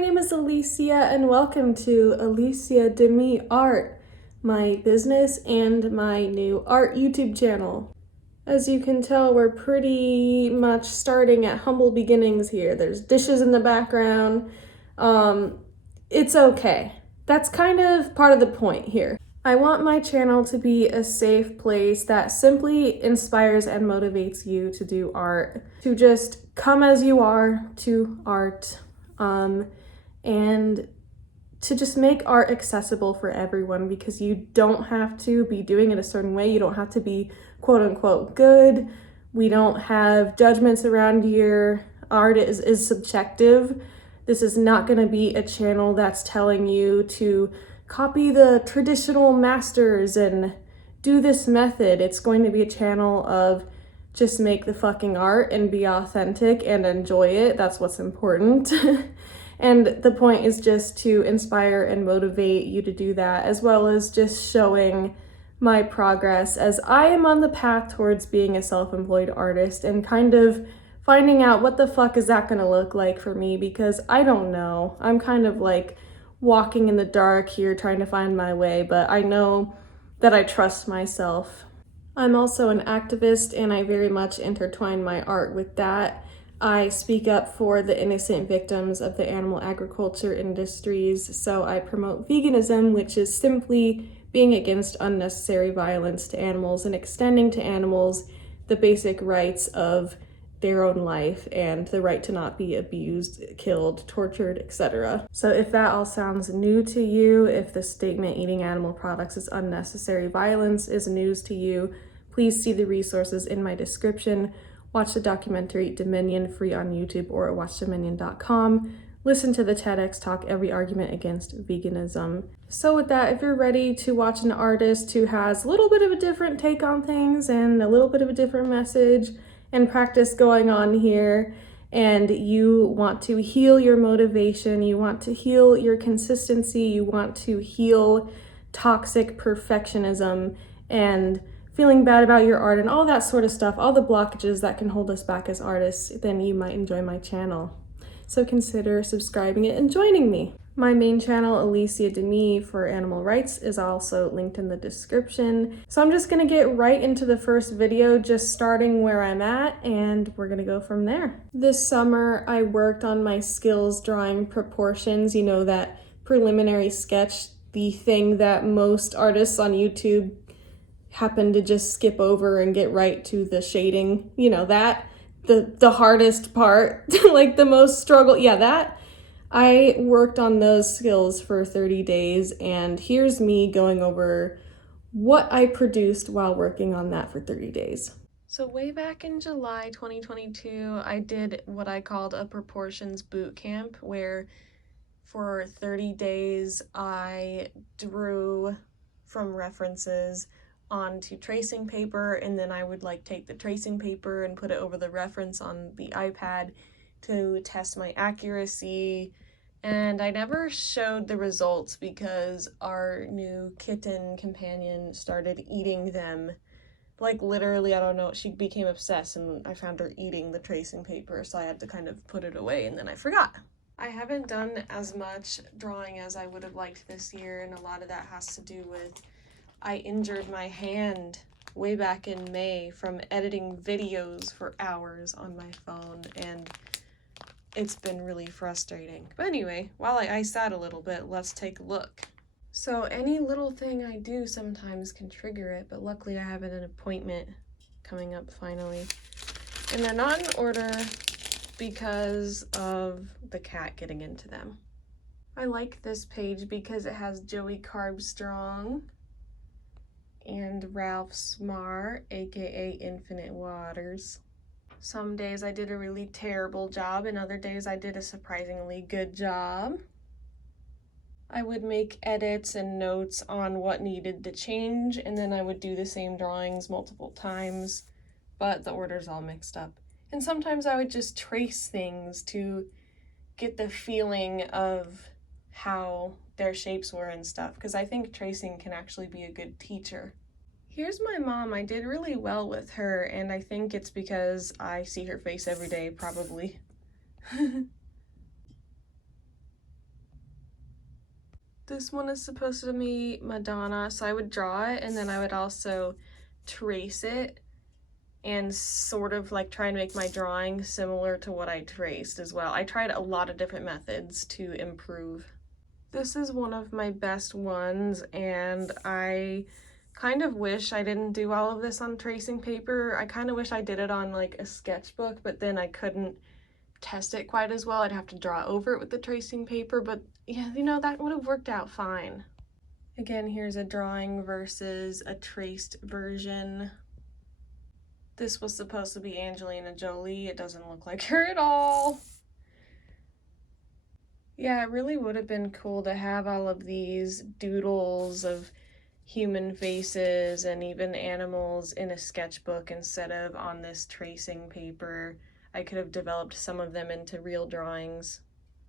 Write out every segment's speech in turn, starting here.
name is Alicia and welcome to Alicia Demi Art, my business and my new art YouTube channel. As you can tell, we're pretty much starting at humble beginnings here. There's dishes in the background. It's okay. That's kind of part of the point here. I want my channel to be a safe place that simply inspires and motivates you to do art, to just come as you are to art, and to just make art accessible for everyone, because you don't have to be doing it a certain way. You don't have to be quote unquote good. We don't have judgments around your art is subjective. This is not going to be a channel that's telling you to copy the traditional masters and do this method. It's going to be a channel of just make the fucking art and be authentic and enjoy it. That's what's important. And the point is just to inspire and motivate you to do that, as well as just showing my progress as I am on the path towards being a self-employed artist and kind of finding out what the fuck is that gonna look like for me, because I don't know. I'm kind of like walking in the dark here trying to find my way, but I know that I trust myself. I'm also an activist and I very much intertwine my art with that. I speak up for the innocent victims of the animal agriculture industries, so I promote veganism, which is simply being against unnecessary violence to animals and extending to animals the basic rights of their own life and the right to not be abused, killed, tortured, etc. So if that all sounds new to you, if the statement eating animal products is unnecessary violence is news to you, please see the resources in my description. Watch the documentary Dominion free on YouTube or at watchdominion.com. Listen to the TEDx talk, Every Argument Against Veganism. So with that, if you're ready to watch an artist who has a little bit of a different take on things and a little bit of a different message and practice going on here, and you want to heal your motivation, you want to heal your consistency, you want to heal toxic perfectionism and feeling bad about your art and all that sort of stuff, all the blockages that can hold us back as artists, then you might enjoy my channel. So consider subscribing it and joining me. My main channel, Alicia Demi for animal rights, is also linked in the description. So I'm just gonna get right into the first video, just starting where I'm at, and we're gonna go from there. This summer, I worked on my skills drawing proportions, you know, that preliminary sketch, the thing that most artists on YouTube happen to just skip over and get right to the shading, you know, that, the hardest part, like the most struggle, yeah, that. I worked on those skills for 30 days, and here's me going over what I produced while working on that for 30 days. So way back in July 2022, I did what I called a proportions boot camp, where for 30 days I drew from references onto tracing paper, and then I would like take the tracing paper and put it over the reference on the iPad to test my accuracy. And I never showed the results because our new kitten companion started eating them. Like literally, I don't know, she became obsessed and I found her eating the tracing paper, so I had to kind of put it away and then I forgot. I haven't done as much drawing as I would have liked this year, and a lot of that has to do with I injured my hand way back in May from editing videos for hours on my phone, and it's been really frustrating. But anyway, while I ice that a little bit, let's take a look. So any little thing I do sometimes can trigger it, but luckily I have an appointment coming up finally. And they're not in order because of the cat getting into them. I like this page because it has Joey Carbstrong and Ralph Smar, aka Infinite Waters. Some days I did a really terrible job, and other days I did a surprisingly good job. I would make edits and notes on what needed to change, and then I would do the same drawings multiple times, but the order's all mixed up. And sometimes I would just trace things to get the feeling of how their shapes were and stuff, because I think tracing can actually be a good teacher. Here's my mom. I did really well with her, and I think it's because I see her face every day, probably. This one is supposed to be Madonna, so I would draw it and then I would also trace it and sort of like try and make my drawing similar to what I traced as well. I tried a lot of different methods to improve. This is one of my best ones, and I kind of wish I didn't do all of this on tracing paper. I kind of wish I did it on like a sketchbook, but then I couldn't test it quite as well. I'd have to draw over it with the tracing paper, but yeah, you know, that would have worked out fine. Again, here's a drawing versus a traced version. This was supposed to be Angelina Jolie. It doesn't look like her at all. Yeah, it really would have been cool to have all of these doodles of human faces and even animals in a sketchbook instead of on this tracing paper. I could have developed some of them into real drawings.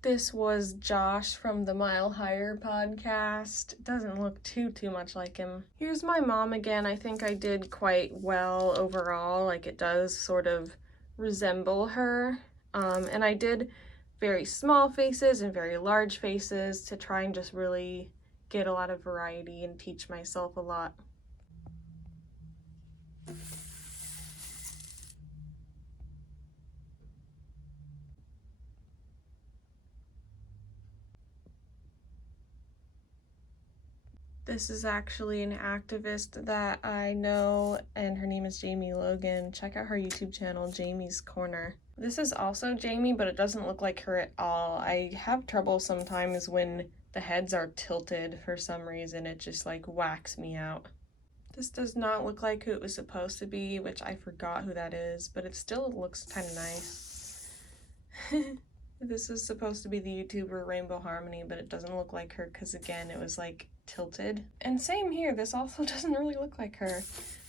This was Josh from the Mile Higher podcast. Doesn't look too much like him. Here's my mom again. I think I did quite well overall. Like, it does sort of resemble her. And I did very small faces and very large faces to try and just really get a lot of variety and teach myself a lot. This is actually an activist that I know, and her name is Jamie Logan. Check out her YouTube channel, Jamie's Corner. This is also Jamie, but it doesn't look like her at all. I have trouble sometimes when the heads are tilted for some reason. It just like whacks me out. This does not look like who it was supposed to be, which I forgot who that is, but it still looks kind of nice. This is supposed to be the YouTuber Rainbow Harmony, but it doesn't look like her because, again, it was like tilted. And same here, this also doesn't really look like her.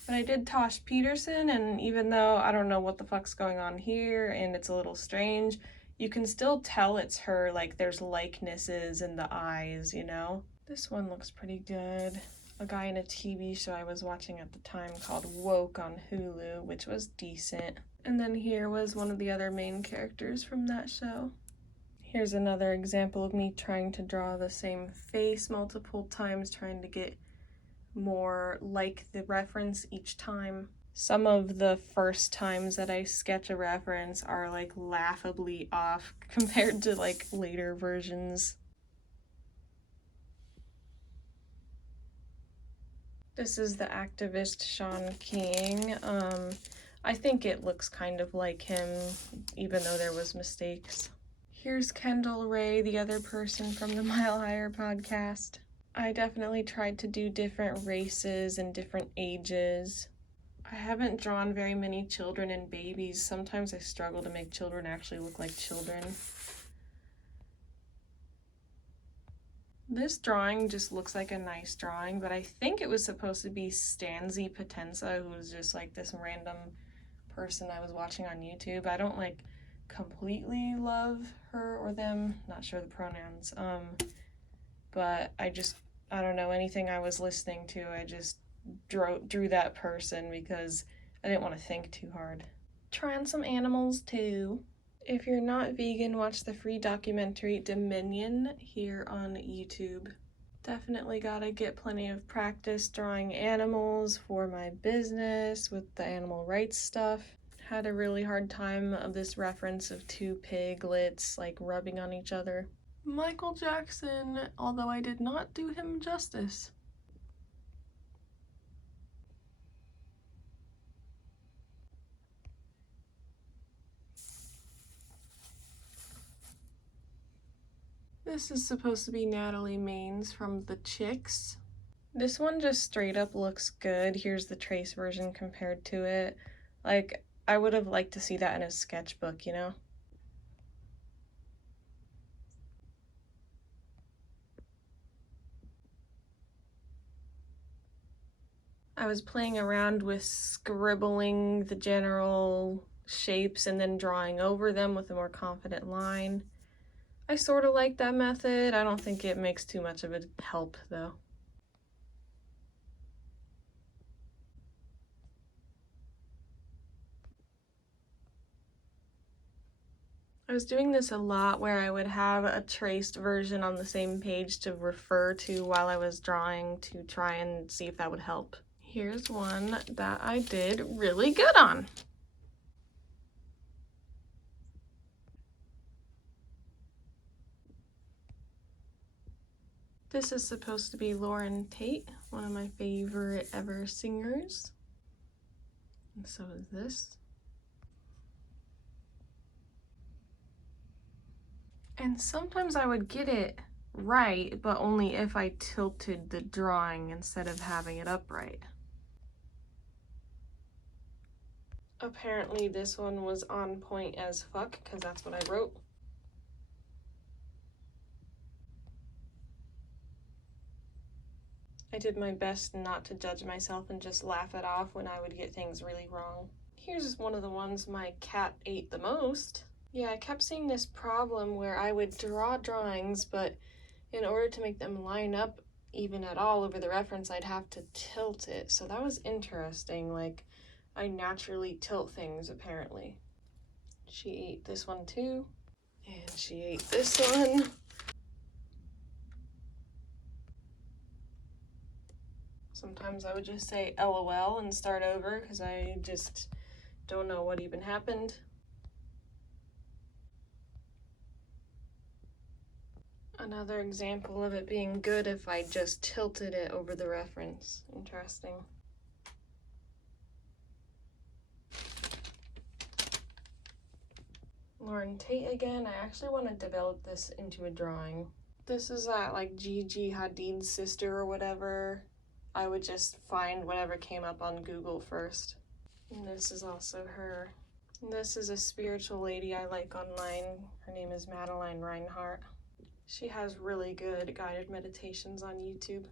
But I did Tosh Peterson, and even though I don't know what the fuck's going on here and it's a little strange, you can still tell it's her. Like, there's likenesses in the eyes, you know? This one looks pretty good. A guy in a TV show I was watching at the time called Woke on Hulu, which was decent. And then here was one of the other main characters from that show. Here's another example of me trying to draw the same face multiple times, trying to get more like the reference each time. Some of the first times that I sketch a reference are like laughably off compared to like later versions. This is the activist Sean King. I think it looks kind of like him, even though there was mistakes. Here's Kendall Ray, the other person from the Mile Higher podcast. I definitely tried to do different races and different ages. I haven't drawn very many children and babies. Sometimes I struggle to make children actually look like children. This drawing just looks like a nice drawing, but I think it was supposed to be Stanzi Potenza, who was just like this random person I was watching on YouTube. I don't like completely love her or them, not sure the pronouns, but I don't know, anything I was listening to, I just drew that person because I didn't want to think too hard. Try on some animals too. If you're not vegan, watch the free documentary Dominion here on YouTube. Definitely gotta get plenty of practice drawing animals for my business with the animal rights stuff. Had a really hard time of this reference of two piglets like rubbing on each other. Michael Jackson, although I did not do him justice. This is supposed to be Natalie Maines from The Chicks. This one just straight up looks good. Here's the trace version compared to it. Like, I would have liked to see that in a sketchbook, you know? I was playing around with scribbling the general shapes and then drawing over them with a more confident line. I sort of like that method. I don't think it makes too much of a help, though. I was doing this a lot where I would have a traced version on the same page to refer to while I was drawing to try and see if that would help. Here's one that I did really good on. This is supposed to be Lauren Tate, one of my favorite ever singers. And so is this. And sometimes I would get it right, but only if I tilted the drawing instead of having it upright. Apparently this one was on point as fuck, because that's what I wrote. I did my best not to judge myself and just laugh it off when I would get things really wrong. Here's one of the ones my cat ate the most. Yeah, I kept seeing this problem where I would draw drawings, but in order to make them line up even at all over the reference, I'd have to tilt it. So that was interesting. Like, I naturally tilt things, apparently. She ate this one too, and she ate this one. Sometimes I would just say LOL and start over because I just don't know what even happened. Another example of it being good if I just tilted it over the reference. Interesting. Lauren Tate again. I actually want to develop this into a drawing. This is that like Gigi Hadid's sister or whatever. I would just find whatever came up on Google first. And this is also her. This is a spiritual lady I like online. Her name is Madeline Reinhardt. She has really good guided meditations on YouTube.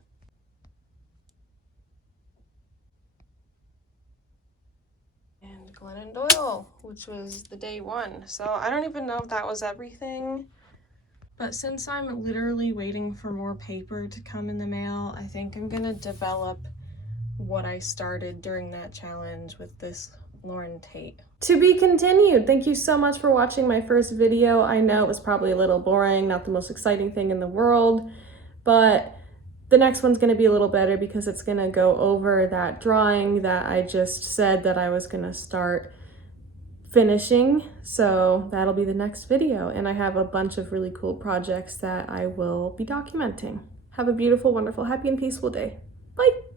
And Glennon Doyle, which was the day one. So I don't even know if that was everything. But since I'm literally waiting for more paper to come in the mail, I think I'm gonna develop what I started during that challenge with this Lauren Tate. To be continued. Thank you so much for watching my first video. I know it was probably a little boring, not the most exciting thing in the world, but the next one's gonna be a little better because it's gonna go over that drawing that I just said that I was gonna start finishing. So that'll be the next video. And I have a bunch of really cool projects that I will be documenting. Have a beautiful, wonderful, happy, and peaceful day. Bye.